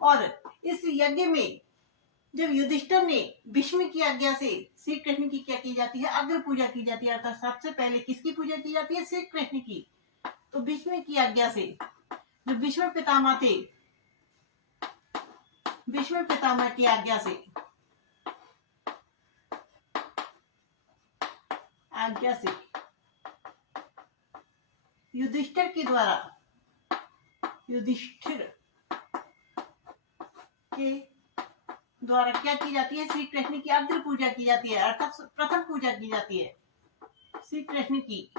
और इस यज्ञ में जब युधिष्ठिर ने भीष्म की आज्ञा से श्री कृष्ण की क्या की जाती है? अग्र पूजा की जाती है। अर्थात सबसे पहले किसकी पूजा की जाती है? श्री कृष्ण की। तो भीष्म की आज्ञा से, जो भीष्म पितामह थे, भीष्म पितामह की आज्ञा से युधिष्ठिर के द्वारा, युधिष्ठिर के द्वारा क्या की जाती है? श्री कृष्ण की अग्र पूजा की जाती है, अर्थात प्रथम पूजा की जाती है श्री कृष्ण की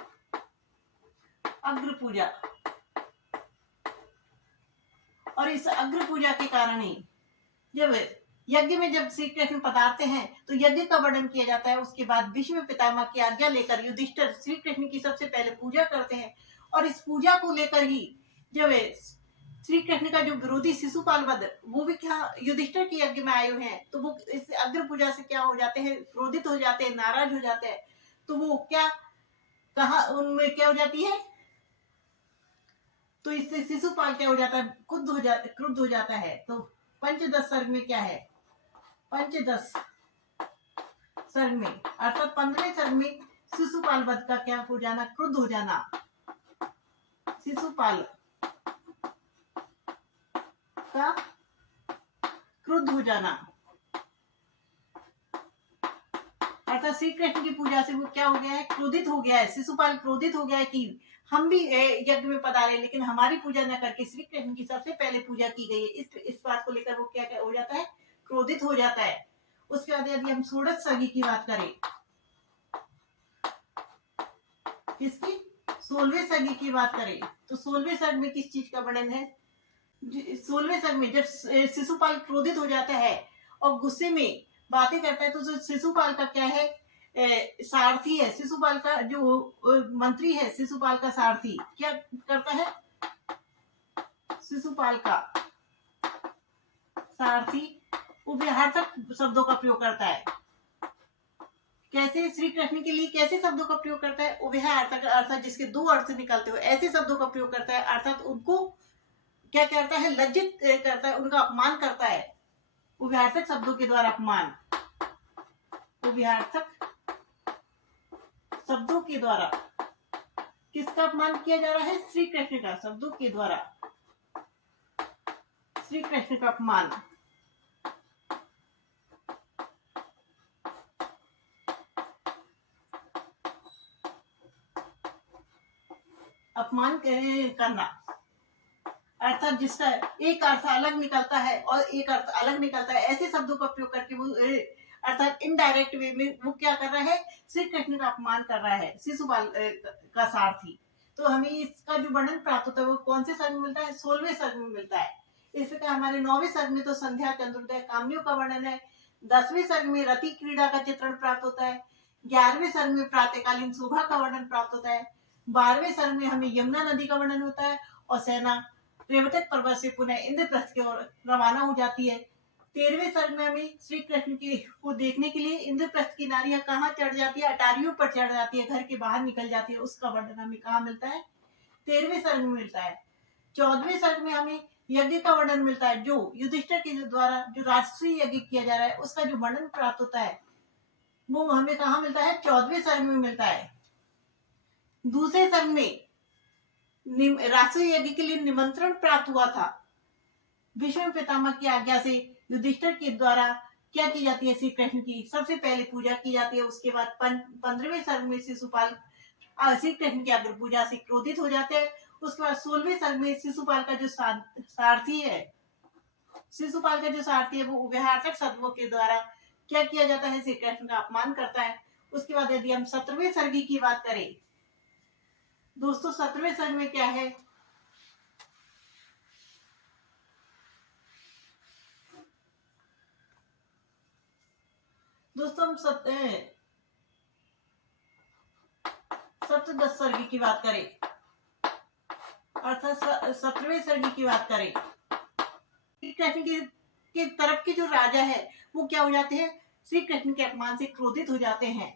अग्र पूजा। और इस अग्र पूजा के कारण ही जब यज्ञ में जब श्री कृष्ण पधारते हैं तो यज्ञ का वर्णन किया जाता है। उसके बाद भीष्म पितामह की आज्ञा लेकर युधिष्ठिर श्री कृष्ण की सबसे पहले पूजा करते हैं। और इस पूजा को लेकर ही जब श्री कृष्ण का जो विरोधी शिशुपाल वध, वो भी क्या युधिष्ठिर के यज्ञ में आए हुए हैं, तो वो इस अग्र पूजा से क्या हो जाते हैं? क्रोधित हो जाते हैं, नाराज हो जाते हैं। तो वो क्या कहा उनमें क्या हो जाती है? तो इससे शिशुपाल क्या हो जाता है? क्रुद्ध हो जाता है। तो पंचदश सर्ग में क्या है? पंचदश सर्ग में अर्थात 15वें सर्ग में शिशुपाल वध का क्या हो जाना? क्रुद्ध हो जाना। शिशुपाल का क्रुद्ध हो जाना, अर्थात श्री कृष्ण की पूजा से वो क्या हो गया है? क्रोधित हो गया है। शिशुपाल क्रोधित हो गया है कि हम भी यज्ञ में पधारे लेकिन हमारी पूजा न करके श्री कृष्ण की सबसे पहले पूजा की गई है। इस बात को लेकर वो क्या हो जाता है? क्रोधित हो जाता है। उसके बाद यदि हम षोडश सर्गी की बात करें, किसकी? 16वें सर्गी की बात करें तो 16वें सर्ग में किस चीज का वर्णन है? 16वें सर्ग में जब शिशुपाल क्रोधित हो जाता है और गुस्से में बातें करता है, तो शिशुपाल का क्या है? सारथी है। शिशुपाल का जो मंत्री है, शिशुपाल का सारथी क्या करता है? शिशुपाल का सारथी उभयार्थक शब्दों का प्रयोग करता है। कैसे? श्री कृष्ण के लिए कैसे शब्दों का प्रयोग करता है? उभयार्थक, अर्थात जिसके दो अर्थ निकलते हो, ऐसे शब्दों का प्रयोग करता है। अर्थात उनको क्या करता है? लज्जित करता है, उनका अपमान करता है। उभयार्थक शब्दों के द्वारा अपमान, उभयार्थक शब्दों के द्वारा किसका अपमान किया जा रहा है? श्री कृष्ण का, शब्दों के द्वारा श्री कृष्ण का अपमान। अपमान करना, अर्थात जिसका एक अर्थ अलग निकलता है और एक अर्थ अलग निकलता है, ऐसे शब्दों का प्रयोग करके वो अर्थात इनडायरेक्ट वे में वो क्या कर रहा है? श्री कृष्ण का अपमान कर रहा है, शिशुपाल का सारथी। तो हमें इसका जो वर्णन प्राप्त होता है वो कौन से सर्ग में मिलता है? 16वें सर्ग में मिलता है। इस प्रकार हमारे 9वें सर्ग में तो संध्या, चंद्रोदय, कामनियों का वर्णन है। 10वें सर्ग में रति क्रीड़ा का चित्रण प्राप्त होता है। 11वें सर्ग में प्रातःकालीन शोभा का वर्णन प्राप्त होता है। 12वें सर्ग में हमें यमुना नदी का वर्णन होता है और सेना रेवतक पर्वत से पुनः इंद्रप्रस्थ की ओर रवाना हो जाती है। 13वें सर्ग में हमें श्री कृष्ण को देखने के लिए इंद्रप्रस्थ की नारियां कहाँ चढ़ जाती है? अटारियों पर चढ़ जाती है, घर के बाहर निकल जाती है। उसका वर्णन हमें कहाँ मिलता है? 13वें सर्ग में मिलता है। 14वें सर्ग में हमें यज्ञ का वर्णन मिलता है, जो युधिष्ठिर के द्वारा जो राष्ट्रीय यज्ञ किया जा रहा है उसका जो वर्णन प्राप्त होता है वो हमें कहाँ मिलता है? 14वें सर्ग में मिलता है। दूसरे सर्ग में राष्ट्रीय यज्ञ के लिए निमंत्रण प्राप्त हुआ था। भीष्म पितामह की आज्ञा से युधिष्ठिर के द्वारा क्या की जाती है? श्री कृष्ण की सबसे पहले पूजा की जाती है। उसके बाद 15वें सर्ग में शिशुपाल श्री कृष्ण की अग्र पूजा से क्रोधित हो जाते हैं। उसके बाद 16वें सर्ग में शिशुपाल का जो सारथी है, शिशुपाल का जो सारथी है वो उभयार्थक शब्दों के द्वारा क्या किया जाता है? श्री कृष्ण का अपमान करता है। उसके बाद यदि हम 17वें सर्ग की बात करें दोस्तों, 17वें सर्ग में क्या है? दोस्तों हम सप्तदश सर्ग की बात करें, अर्थात 17वें सर्ग की बात करें, कृष्ण की के तरफ के जो राजा है वो क्या हो जाते हैं, श्री कृष्ण के अपमान से क्रोधित हो जाते हैं।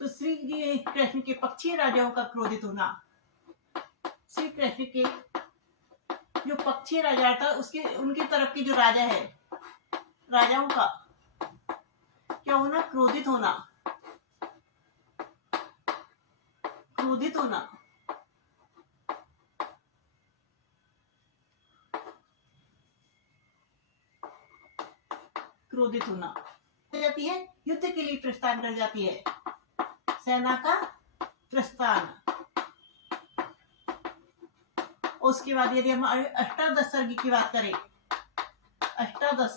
तो श्री कृष्ण के पक्षीय राजाओं का क्रोधित होना, श्री कृष्ण के जो पक्षीय राजा था उसके उनकी तरफ की जो राजा है, राजाओं का क्या होना, क्रोधित होना, क्रोधित होना। क्रोधित होना हो जाती है, युद्ध के लिए प्रस्थान कर जाती है, सेना का प्रस्थान। उसके बाद यदि हम अष्टादश सर्ग की बात करें, अष्टादश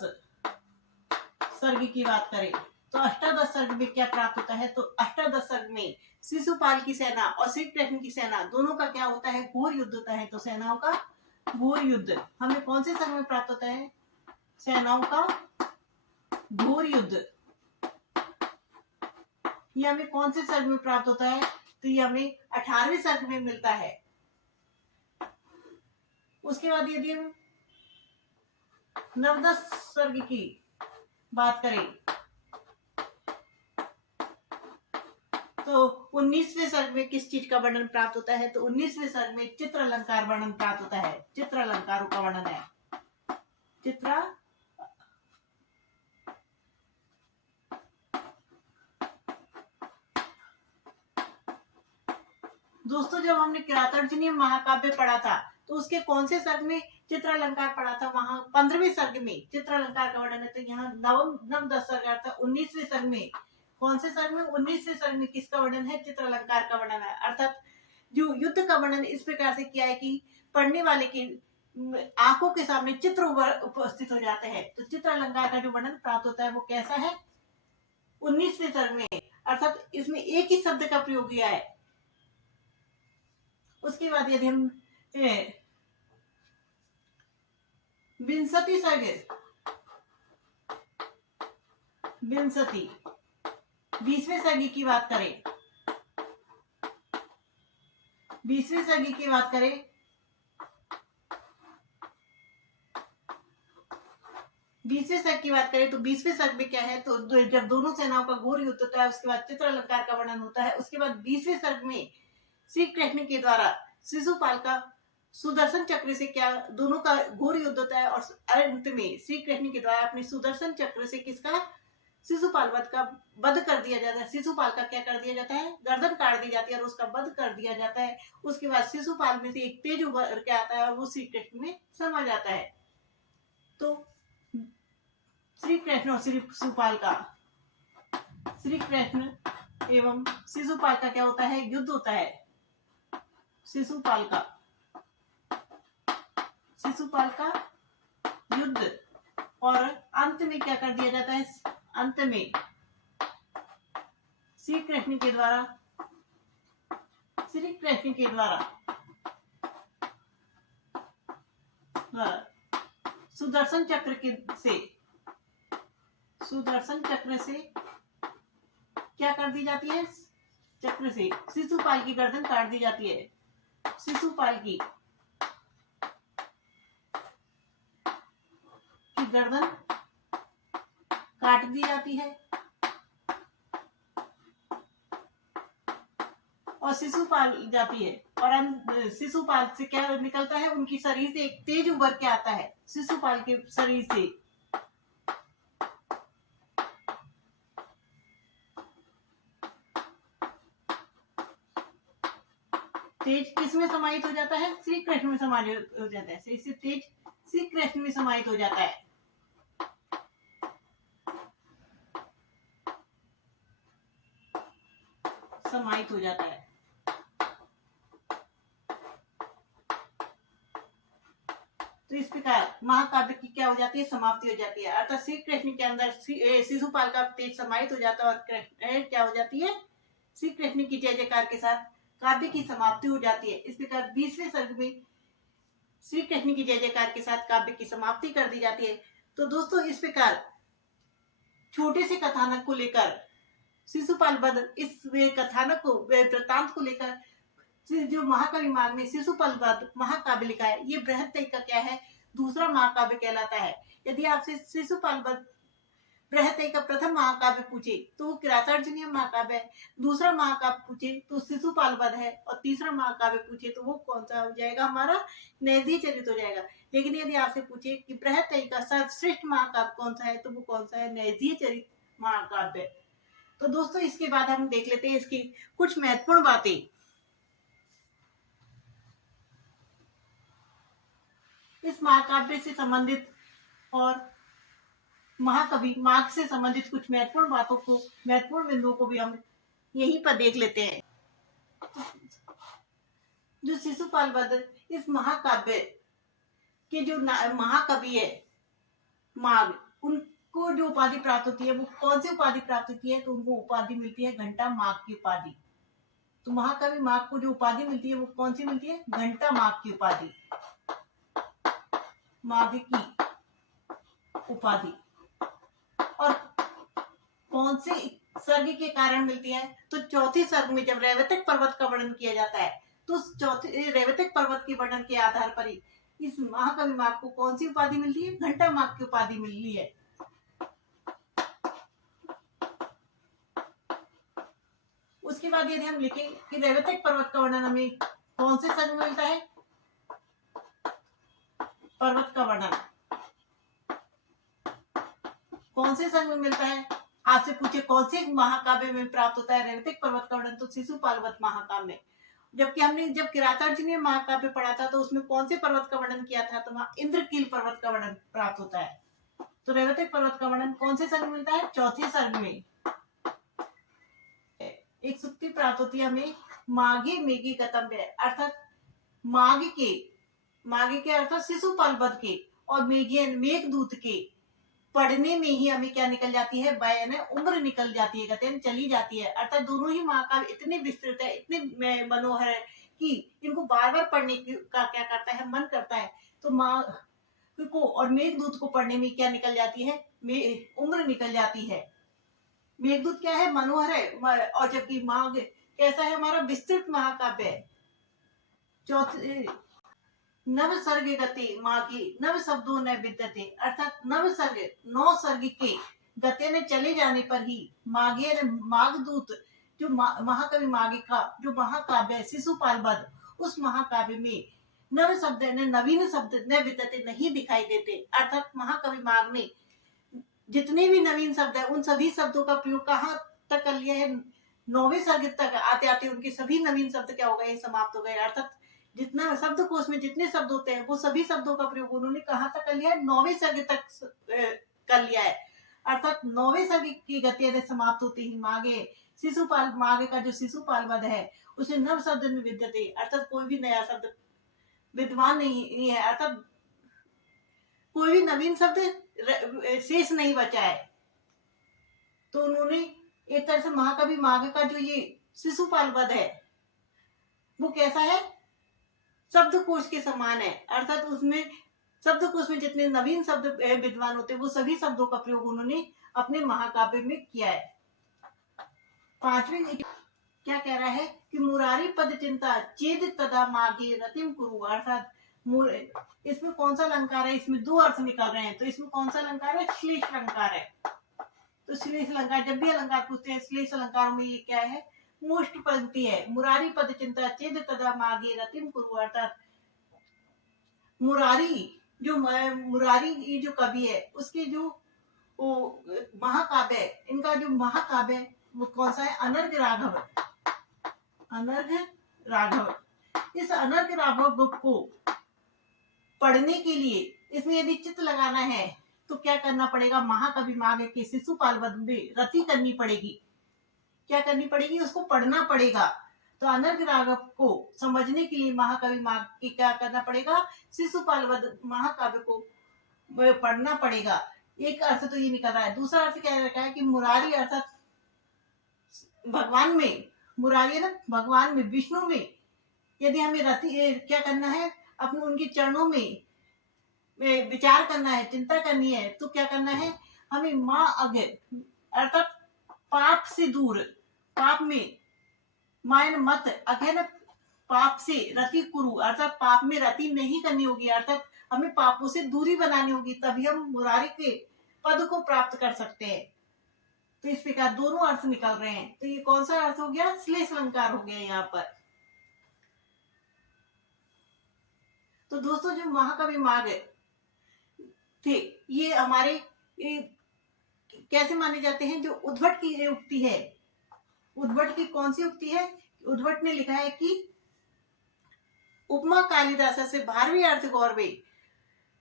सर्ग की बात करें तो अष्टादश सर्ग में क्या प्राप्त होता है, तो अष्टादश सर्ग में शिशुपाल की सेना और श्री कृष्ण की सेना दोनों का क्या होता है, घोर युद्ध होता है। तो सेनाओं का घोर युद्ध हमें कौन से सर्ग में प्राप्त होता है, सेनाओं का घोर युद्ध। ये हमें कौन से सर्ग में प्राप्त होता है, तो ये हमें 18वें सर्ग में मिलता है। उसके बाद यदि हम नवदश सर्ग की बात करें तो 19वें सर्ग में किस चीज का वर्णन प्राप्त होता है, तो 19वें सर्ग में चित्र अलंकार वर्णन प्राप्त होता है। चित्र अलंकारों का वर्णन है, चित्र दोस्तों जब हमने किरातार्जुनीय महाकाव्य पढ़ा था तो उसके कौन से सर्ग में चित्र अलंकार पढ़ा था, वहां 15वें सर्ग में चित्र अलंकार का वर्णन है। तो यहाँ नवम 10 सर्ग अर्थात 19वें सर्ग में, कौन से सर्ग में, 19वें सर्ग में किसका वर्णन है, चित्र अलंकार का वर्णन है। अर्थात जो युद्ध का वर्णन इस प्रकार से किया है कि पढ़ने वाले की आंखों के सामने चित्र उपस्थित हो जाते हैं। तो चित्र अलंकार का जो वर्णन प्राप्त होता है वो कैसा है, 19वें सर्ग में, अर्थात इसमें एक ही शब्द का प्रयोग किया है। उसके बाद यदि हम विंशति सर्ग, विंशति 20वें सर्ग की बात करें, 20वें सर्ग की बात करें 20वें सर्ग की बात करें तो 20वें सर्ग में क्या है, तो जब दोनों सेनाओं का घोर युद्ध होता है उसके बाद चित्र अलंकार का वर्णन होता है। उसके बाद 20वें सर्ग में श्री कृष्ण के द्वारा शिशुपाल का सुदर्शन चक्र से क्या दोनों का घोर युद्ध होता है और अंत में श्री कृष्ण के द्वारा अपने सुदर्शन चक्र से किसका, शिशुपाल वध का वध कर दिया जाता है। शिशुपाल का क्या कर दिया जाता है, गर्दन काट दी जाती है और उसका वध कर दिया जाता है। उसके बाद शिशुपाल में से एक तेज उभर के आता है और वो श्री कृष्ण में समा जाता है। तो श्री कृष्ण और शिशुपाल का, श्री कृष्ण एवं शिशुपाल का क्या होता है, युद्ध होता है। शिशुपाल का युद्ध और अंत में क्या कर दिया जाता है, अंत में श्री कृष्ण के द्वारा सुदर्शन चक्र से क्या कर दी जाती है, चक्र से शिशुपाल की गर्दन काट दी जाती है। शिशुपाल की गर्दन काट दी जाती है और शिशुपाल जाती है और शिशुपाल से क्या निकलता है, उनकी शरीर से एक तेज उभर के आता है। शिशुपाल के शरीर से तेज किसमें समाहित हो जाता है, श्री कृष्ण में समाहित हो जाता है। इससे तेज श्री कृष्ण में समाहित हो जाता है। समाहित हो जाता है। तो इस प्रकार महाकाव्य की क्या हो जाती है, समाप्ति हो जाती है। अर्थात श्री कृष्ण के अंदर शिशुपाल का तेज समाहित हो जाता है और क्या हो जाती है, श्री कृष्ण की जय जयकार के साथ काव्य की समाप्ति हो जाती है। इस प्रकार 20वें सर्ग में श्री कृष्ण की जय जयकार के साथ काव्य की समाप्ति कर दी जाती है। तो दोस्तों इस प्रकार छोटे से कथानक को लेकर शिशुपाल वध, इस कथानक को वृत्तांत को लेकर जो महाकवि माघ ने शिशुपाल वध महाकाव्य लिखा है, ये बृहद का क्या है, दूसरा महाकाव्य कहलाता है। यदि आपसे शिशुपाल वध बृहत्तरी का प्रथम महाकाव्य पूछे तो वो किरातार्जुनीय महाकाव्य है, दूसरा महाकाव्य पूछे तो शिशुपाल वध है, और तीसरा महाकाव्य पूछे तो वो कौन सा हो जाएगा, हमारा नैदी चरित हो जाएगा। लेकिन यदि आपसे पूछे कि बृहत्तरी का सर्वश्रेष्ठ महाकाव्य कौन सा है तो वो कौन सा है, नैदी चरित महाकाव्य। तो दोस्तों इसके बाद हम देख लेते हैं इसकी कुछ महत्वपूर्ण बातें। इस महाकाव्य से संबंधित और महाकवि मार्ग से संबंधित कुछ महत्वपूर्ण बिंदुओं को भी हम यहीं पर देख लेते हैं। जो शिशुपाल वध, इस महाकाव्य के जो महाकवि है माघ, उनको जो उपाधि प्राप्त होती है वो कौन सी उपाधि प्राप्त होती है, तो उनको उपाधि मिलती है घंटा माघ की उपाधि। तो महाकवि माघ को जो उपाधि मिलती है वो कौन सी मिलती है, घंटा माघ की उपाधि, माघ की उपाधि। और कौन से सर्ग के कारण मिलती है, तो चौथे सर्ग में जब रैवतक पर्वत का वर्णन किया जाता है तो उस चौथे रैवतक पर्वत के वर्णन के आधार पर ही इस महाकवि माघ को कौन सी उपाधि मिलती है, घंटा माघ की उपाधि मिली है। उसके बाद यदि हम लिखें कि रैवतक पर्वत का वर्णन हमें कौन से सर्ग में मिलता है, पर्वत का वर्णन कौन से सर्ग में मिलता है, आपसे पूछे कौन से महाकाव्य में प्राप्त होता है रैवतक पर्वत का वर्णन, तो शिशुपाल वध महाकाव्य में। जबकि हमने जब किरातार्जुनीय महाकाव्य पढ़ा था तो उसमें कौन से पर्वत का वर्णन किया था, तो वहां इंद्रकील पर्वत का वर्णन प्राप्त होता है। तो रैवतक पर्वत का वर्णन कौन से सर्ग में मिलता है, चौथे सर्ग में। एक सुक्ति प्राप्त होती है हमें, माघे मेघे गतम्य, अर्थात माघ के अर्थात शिशुपाल वध के और मेघदूत के पढ़ने में ही हमें क्या निकल जाती है, उम्र निकल जाती है, कहते हैं चली जाती है। अर्थात दोनों ही महाकाव्य इतने विस्तृत है, इतने मनोहर है कि इनको बार बार पढ़ने का क्या करता है, मन करता है। तो माघ को और मेघदूत को पढ़ने में क्या निकल जाती है, उम्र निकल जाती है। मेघदूत क्या है, मनोहर है, और जबकि माघ कैसा है, हमारा विस्तृत महाकाव्य है। चौथे नव सर्ग गति माघी नव शब्दों न विद्यते, अर्थात नव सर्ग 9 सर्ग के गते ने चले जाने पर ही माघदूत जो महाकवि माघ का जो महाकाव्य है शिशुपाल वध, उस महाकाव्य में नव शब्द नवीन शब्द न विद्यते नहीं दिखाई देते। अर्थात महाकवि माघ ने जितने भी नवीन शब्द है उन सभी शब्दों का प्रयोग कहाँ तक कर लिया है, 9वें सर्ग तक आते आते उनके सभी नवीन शब्द क्या हो गए, समाप्त हो गए। अर्थात जितना शब्दकोश में जितने शब्द होते हैं वो सभी शब्दों का प्रयोग उन्होंने कहाँ तक कर लिया है, 9वें सर्ग तक कर लिया है। अर्थात 9वें सर्ग की गति समाप्त होती ही माघ का जो शिशुपाल वध है उसे नव शब्द में विद्यते, अर्थात कोई भी नया शब्द विद्वान नहीं है, अर्थात कोई भी नवीन शब्द शेष नहीं बचा है। तो उन्होंने एक तरह से महाकवि माघ का जो ये शिशुपाल वध है वो कैसा है, शब्दकोश के समान है। अर्थात उसमें शब्दकोश में जितने नवीन शब्द विद्वान होते हैं वो सभी शब्दों का प्रयोग उन्होंने अपने महाकाव्य में किया है। 5वें क्या कह रहा है कि मुरारी पद चिंता चेद तदा माघे रतिम कुरु, अर्थात इसमें कौन सा अलंकार है, इसमें 2 अर्थ निकल रहे हैं। तो इसमें कौन सा अलंकार है, श्लेष अलंकार है। तो श्लेष अलंकार, जब भी अलंकार पूछते हैं श्लेष अलंकार में ये क्या है, मुष्ट पंक्ति है, मुरारी पद चिंता चेद तदा माघे रतिम कुरु, अर्थात मुरारी जो कवि है उसके जो महाकाव्य है, इनका जो महाकाव्य है वो कौन सा है, अनर्घ राघव। इस अनर्घ राघव को पढ़ने के लिए इसमें यदि चित्त लगाना है तो क्या करना पड़ेगा, महाकवि माघ के शिशुपाल वध में रति करनी पड़ेगी। क्या करनी पड़ेगी, उसको पढ़ना पड़ेगा। तो अनर्घ राघव को समझने के लिए महाकवि माघ की क्या करना पड़ेगा, शिशुपाल वध महाकाव्य को पढ़ना पड़ेगा। एक अर्थ तो ये निकल रहा है। दूसरा अर्थ क्या रखा है कि मुरारी अर्थात भगवान में, मुरारी ना भगवान में, विष्णु में यदि हमें रति क्या करना है, अपने उनके चरणों में विचार करना है, चिंता करनी है, तो क्या करना है, हमें माँ अग अर्थात पाप से दूर, पाप में मायन मत अघन पाप से रति कुरु, अर्थात पाप में रति नहीं करनी होगी। अर्थात हमें पापों से दूरी बनानी होगी, तभी हम मुरारी के पद को प्राप्त कर सकते हैं। तो इस प्रकार दोनों अर्थ निकल रहे हैं। तो ये कौन सा अर्थ हो गया? श्लेष अलंकार हो गया यहाँ पर। तो दोस्तों जो महाकवि माघ थे, ये हमारे कैसे माने जाते हैं? जो उद्भट की ये उक्ति है, उद्भट की कौन सी उक्ति है? उद्भट ने लिखा है कि उपमा कालिदास से भारवी अर्थ गौरवे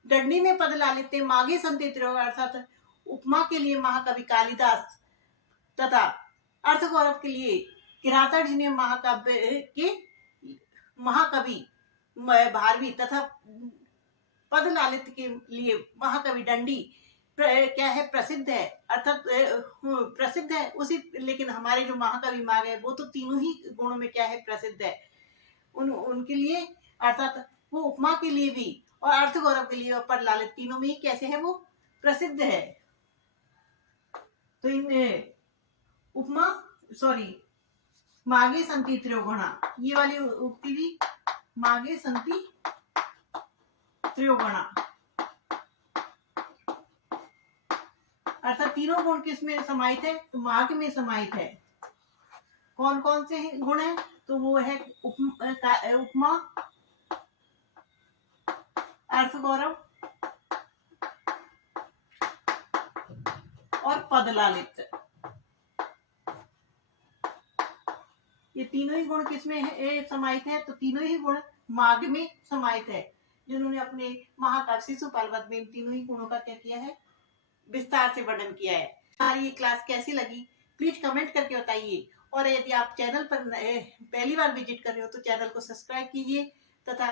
गढ़नी में पद लालित्य माघे संति त्रयोग, अर्थात उपमा के लिए महाकवि कालिदास तथा अर्थ गौरव के लिए किरातार्जुनीय जी ने महाकाव्य के महाकवि भारवी तथा पद लालित्य के लिए महाकवि दंडी क्या है? प्रसिद्ध है, अर्थात प्रसिद्ध है उसी। लेकिन हमारे जो महाकवि माघ है वो तो तीनों ही गुणों में क्या है? प्रसिद्ध है। उनके लिए अर्थात वो उपमा के लिए भी और अर्थ गौरव के लिए और पद लालित तीनों में ही कैसे है? वो प्रसिद्ध है। तो इन उपमा माघे संति त्रयोगुणा, ये वाली उक्ति भी माघे संति त्रयोगुणा, अर्थात तीनों गुण किसमें समाहित है? तो माघ में समाहित है। कौन कौन से गुण है? तो वो है उपमा, अर्थ गौरव और पद लालित। ये तीनों ही गुण किसमें है समाहित है? तो तीनों ही गुण माघ में समाहित है, जिन्होंने अपने महाकाव्य शिशुपाल वध में इन तीनों ही गुणों का क्या किया है? विस्तार से वर्णन किया है। हमारी ये क्लास कैसी लगी प्लीज कमेंट करके बताइए, और यदि आप चैनल पर पहली बार विजिट कर रहे हो तो चैनल को सब्सक्राइब कीजिए तथा